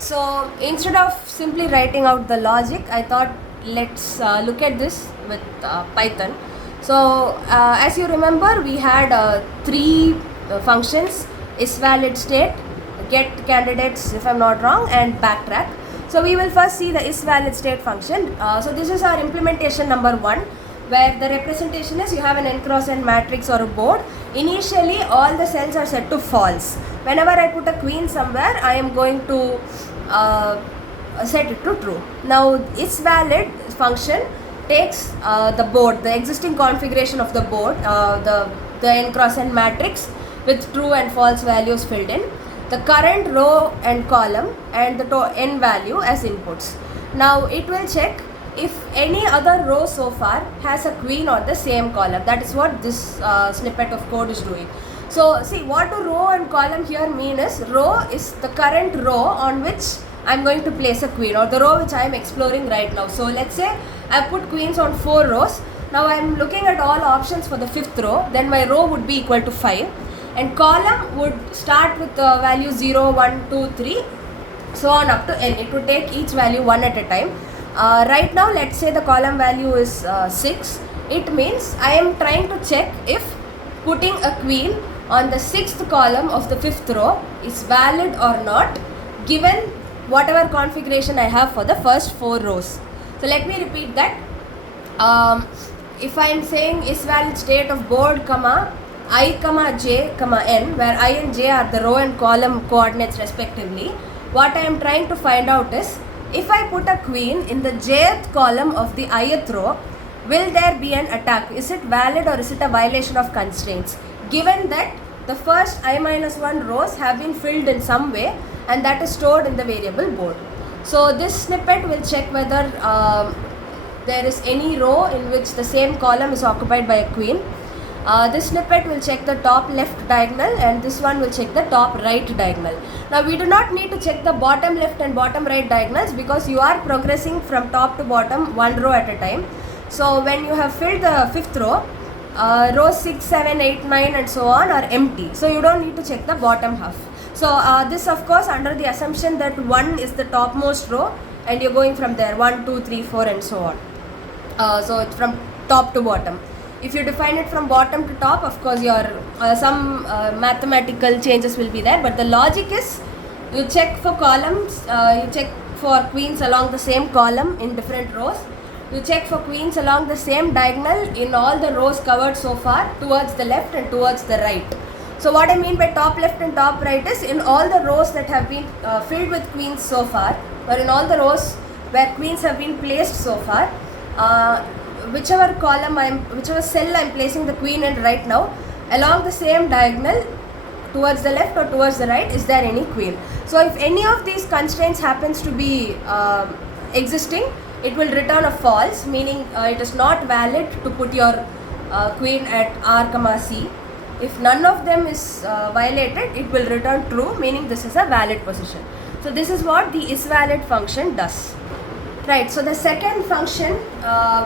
So instead of simply writing out the logic, I thought let's look at this with Python. So as you remember, we had three functions: isValidState, getCandidates if I'm not wrong, and backtrack. So we will first see the isValidState function. So this is our implementation number 1, where the representation is you have an n cross n matrix or a board. Initially all the cells are set to false. Whenever I put a queen somewhere, I am going to set it to true. Now isValid function takes the board, the existing configuration of the board, the n cross n matrix with true and false values filled in, the current row and column, and the n value as inputs. Now it will check if any other row so far has a queen on the same column. That is what this snippet of code is doing. So see, what do row and column here mean is, row is the current row on which I am going to place a queen, or the row which I am exploring right now. So let's say I put queens on 4 rows. Now I am looking at all options for the 5th row. Then my row would be equal to 5, and column would start with the value 0, 1, 2, 3, so on up to n. It would take each value one at a time. Right now let's say the column value is 6. It means I am trying to check if putting a queen on the 6th column of the 5th row is valid or not, given whatever configuration I have for the first 4 rows. So let me repeat that. If I am saying isValidState of board I, j, n, where I and j are the row and column coordinates respectively, what I am trying to find out is, if I put a queen in the jth column of the ith row, will there be an attack? Is it valid or is it a violation of constraints? Given that the first I-1 rows have been filled in some way, and that is stored in the variable board. So this snippet will check whether there is any row in which the same column is occupied by a queen. This snippet will check the top left diagonal, and this one will check the top right diagonal. Now we do not need to check the bottom left and bottom right diagonals, because you are progressing from top to bottom one row at a time. So when you have filled the 5th row, rows 6, 7, 8, 9 and so on are empty. So you don't need to check the bottom half. So this of course under the assumption that 1 is the topmost row and you're going from there 1, 2, 3, 4 and so on. So it's from top to bottom. If you define it from bottom to top, of course your some mathematical changes will be there, but the logic is you check for columns, you check for queens along the same column in different rows, you check for queens along the same diagonal in all the rows covered so far towards the left and towards the right. So what I mean by top left and top right is, in all the rows that have been filled with queens so far, or in all the rows where queens have been placed so far, whichever cell I'm placing the queen in right now, along the same diagonal towards the left or towards the right, is there any queen? So if any of these constraints happens to be existing, it will return a false, meaning it is not valid to put your queen at R, C. If none of them is violated, it will return true, meaning this is a valid position. So this is what the isValid function does. Right, so the second function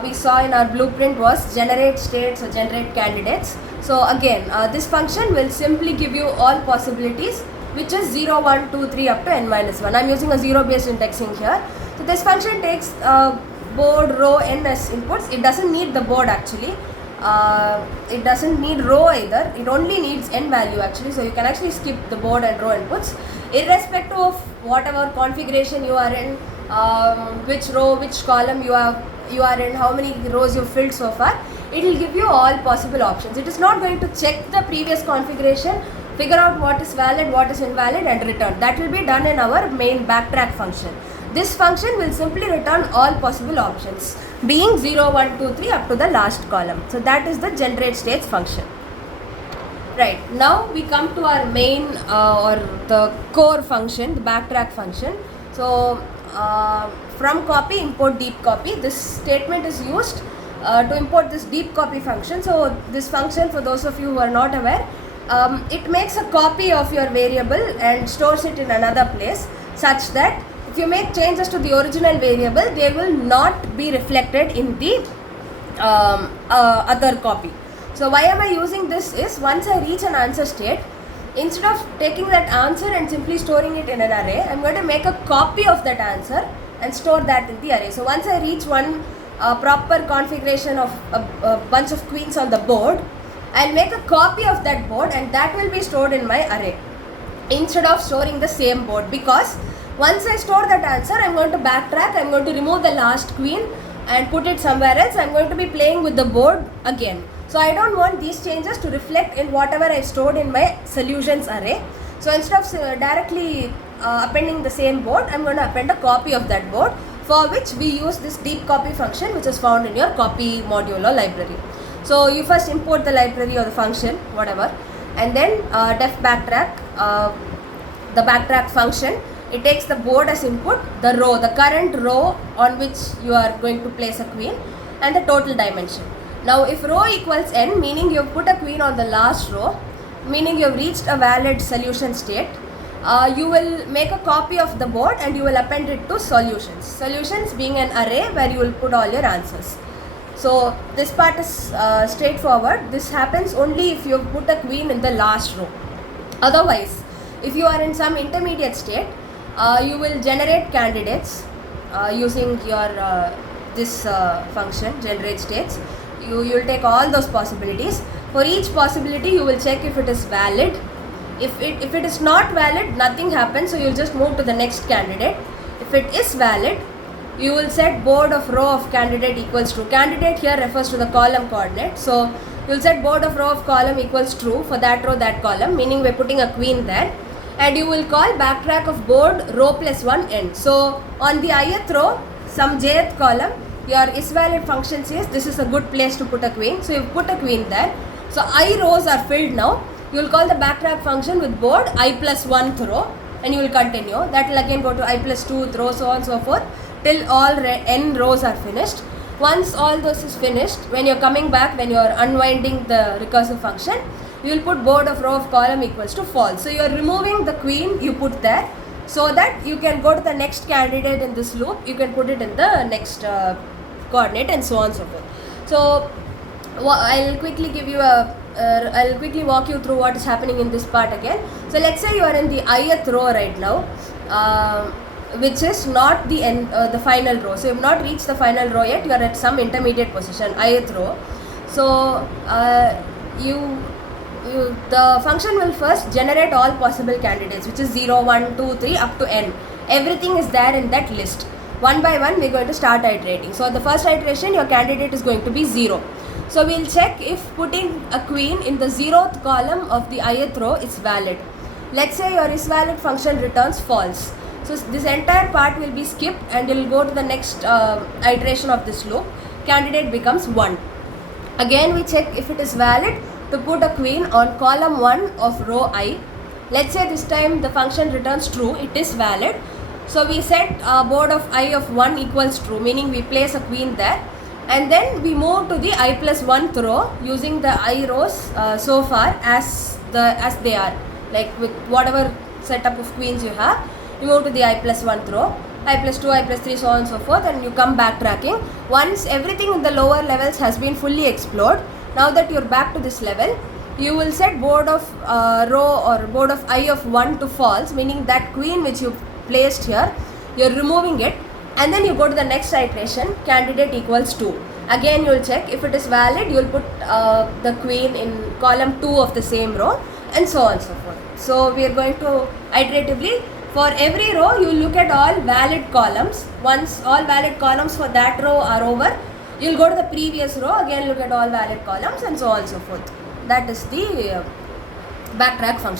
we saw in our blueprint was generate states or generate candidates. So again, this function will simply give you all possibilities, which is 0, 1, 2, 3 up to n-1. I'm using a 0 based indexing here. So this function takes board, row, n as inputs. It doesn't need the board actually. It doesn't need row either. It only needs n value actually. So you can actually skip the board and row inputs, irrespective of whatever configuration you are in, which row, which column you are in, how many rows you've filled so far. It will give you all possible options. It is not going to check the previous configuration, figure out what is valid, what is invalid and return. That will be done in our main backtrack function. This function will simply return all possible options, being 0, 1, 2, 3 up to the last column. So that is the generate states function. Right, now we come to our main or the core function, the backtrack function. So from copy, import deep copy. This statement is used to import this deep copy function. So this function, for those of you who are not aware, it makes a copy of your variable and stores it in another place, such that if you make changes to the original variable, they will not be reflected in the other copy. So why am I using this is, once I reach an answer state, instead of taking that answer and simply storing it in an array, I'm going to make a copy of that answer and store that in the array. So once I reach one proper configuration of a bunch of queens on the board, I'll make a copy of that board and that will be stored in my array instead of storing the same board, because once I store that answer, I'm going to backtrack, I'm going to remove the last queen and put it somewhere else. I'm going to be playing with the board again. So I don't want these changes to reflect in whatever I stored in my solutions array. So instead of directly appending the same board, I'm going to append a copy of that board, for which we use this deep copy function, which is found in your copy module or library. So you first import the library or the function, whatever, and then def backtrack, the backtrack function. It takes the board as input, the row, the current row on which you are going to place a queen, and the total dimension. Now if row equals n, meaning you have put a queen on the last row, meaning you have reached a valid solution state, you will make a copy of the board and you will append it to solutions. Solutions being an array where you will put all your answers. So this part is straightforward. This happens only if you have put a queen in the last row. Otherwise, if you are in some intermediate state, you will generate candidates using your this function, generate states. You will take all those possibilities. For each possibility, you will check if it is valid. If it is not valid, nothing happens, so you will just move to the next candidate. If it is valid, you will set board of row of candidate equals true. Candidate here refers to the column coordinate. So you will set board of row of column equals true for that row, that column, meaning we are putting a queen there. And you will call backtrack of board row plus 1 n. So on the ith row, some jth column, your isValid function says this is a good place to put a queen. So you put a queen there. So I rows are filled now. You will call the backtrack function with board I plus 1th row and you will continue. That will again go to I plus 2th row, so on and so forth, till all n rows are finished. Once all this is finished, when you are coming back, when you are unwinding the recursive function, you will put board of row of column equals to false. So you are removing the queen you put there, so that you can go to the next candidate in this loop. You can put it in the next coordinate and so on and so forth. So I'll quickly give you I'll quickly walk you through what is happening in this part again. So let's say you are in the ith row right now, which is not the end, the final row. So you have not reached the final row yet. You are at some intermediate position, ith row. So the function will first generate all possible candidates, which is 0, 1, 2, 3 up to n. Everything is there in that list. One by one, we are going to start iterating. So the first iteration, your candidate is going to be 0. So we'll check if putting a queen in the 0th column of the ith row is valid. Let's say your isValid function returns false. So this entire part will be skipped and it will go to the next iteration of this loop. Candidate becomes 1. Again, we check if it is valid to put a queen on column 1 of row I. Let's say this time the function returns true, it is valid. So we set board of I of 1 equals true, meaning we place a queen there. And then we move to the I plus 1th row using the I rows so far as they are. Like with whatever setup of queens you have, you move to the I plus 1th row, I plus 2, I plus 3, so on and so forth, and you come backtracking. Once everything in the lower levels has been fully explored, now that you're back to this level, you will set board of row or board of I of 1 to false, meaning that queen which you placed here, you're removing it, and then you go to the next iteration, candidate equals 2. Again you will check if it is valid, you will put the queen in column 2 of the same row, and so on and so forth. So we are going to iteratively, for every row you will look at all valid columns. Once all valid columns for that row are over, you will go to the previous row, again look at all valid columns, and so on and so forth. That is the backtrack function.